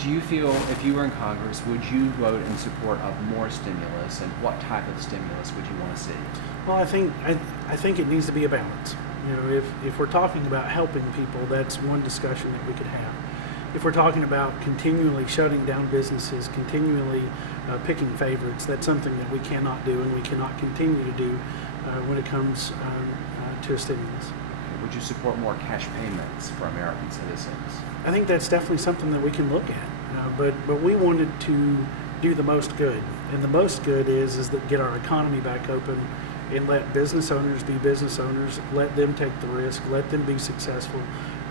Do you feel, if you were in Congress, would you vote in support of more stimulus, and what type of stimulus would you want to see? Well, I think it needs to be a balance. You know, if we're talking about helping people, that's one discussion that we could have. If we're talking about continually shutting down businesses, continually picking favorites, that's something that we cannot do and we cannot continue to do when it comes to a stimulus. Would you support more cash payments for American citizens? I think that's definitely something that we can look at, but we wanted to do the most good, and the most good is that get our economy back open and let business owners be business owners, let them take the risk, let them be successful,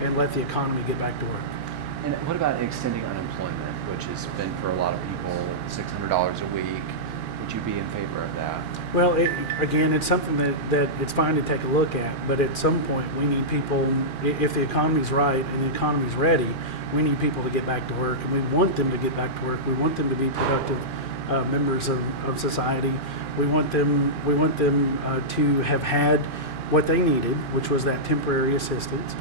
and let the economy get back to work. And what about extending unemployment, which has been for a lot of people $600 a week? Would you be in favor of that? Well, again, it's something that it's fine to take a look at, but at some point we need people, if the economy's right and the economy's ready, we need people to get back to work, and we want them to get back to work. We want them to be productive members of society. We want them to have had what they needed, which was that temporary assistance.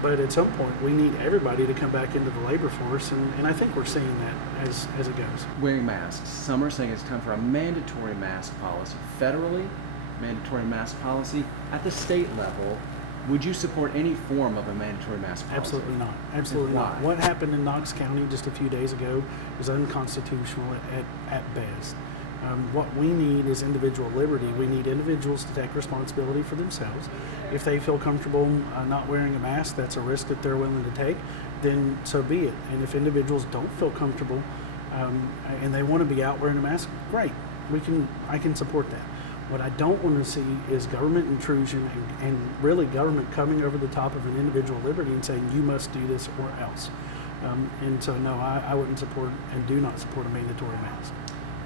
But at some point, we need everybody to come back into the labor force, and I think we're seeing that as it goes. Wearing masks. Some are saying it's time for a mandatory mask policy. Federally, mandatory mask policy. At the state level, would you support any form of a mandatory mask policy? Absolutely not. Absolutely not. What happened in Knox County just a few days ago is unconstitutional at best. What we need is individual liberty. We need individuals to take responsibility for themselves. If they feel comfortable not wearing a mask, that's a risk that they're willing to take, then so be it. And if individuals don't feel comfortable and they want to be out wearing a mask, great. I can support that. What I don't want to see is government intrusion and really government coming over the top of an individual liberty and saying, you must do this or else. And so, no, I wouldn't support and do not support a mandatory mask.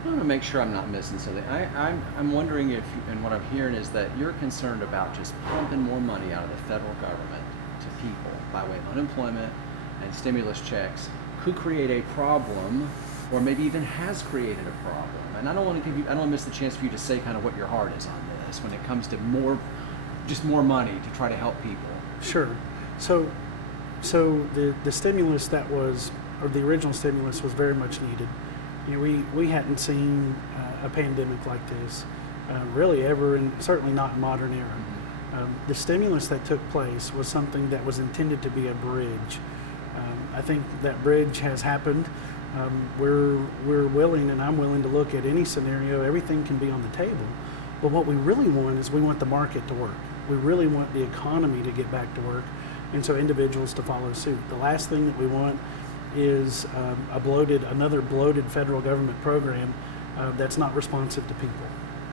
I want to make sure I'm not missing something. I'm wondering if, and what I'm hearing is that you're concerned about just pumping more money out of the federal government to people by way of unemployment and stimulus checks could create a problem, or maybe even has created a problem. And I don't want to miss the chance for you to say kind of what your heart is on this when it comes to more money to try to help people. Sure. So the stimulus the original stimulus was very much needed. You know, we hadn't seen a pandemic like this really ever, and certainly not in modern era. The stimulus that took place was something that was intended to be a bridge. I think that bridge has happened. We're willing, and I'm willing to look at any scenario. Everything can be on the table. But what we really want is we want the market to work. We really want the economy to get back to work, and so individuals to follow suit. The last thing that we want is another bloated federal government program that's not responsive to people.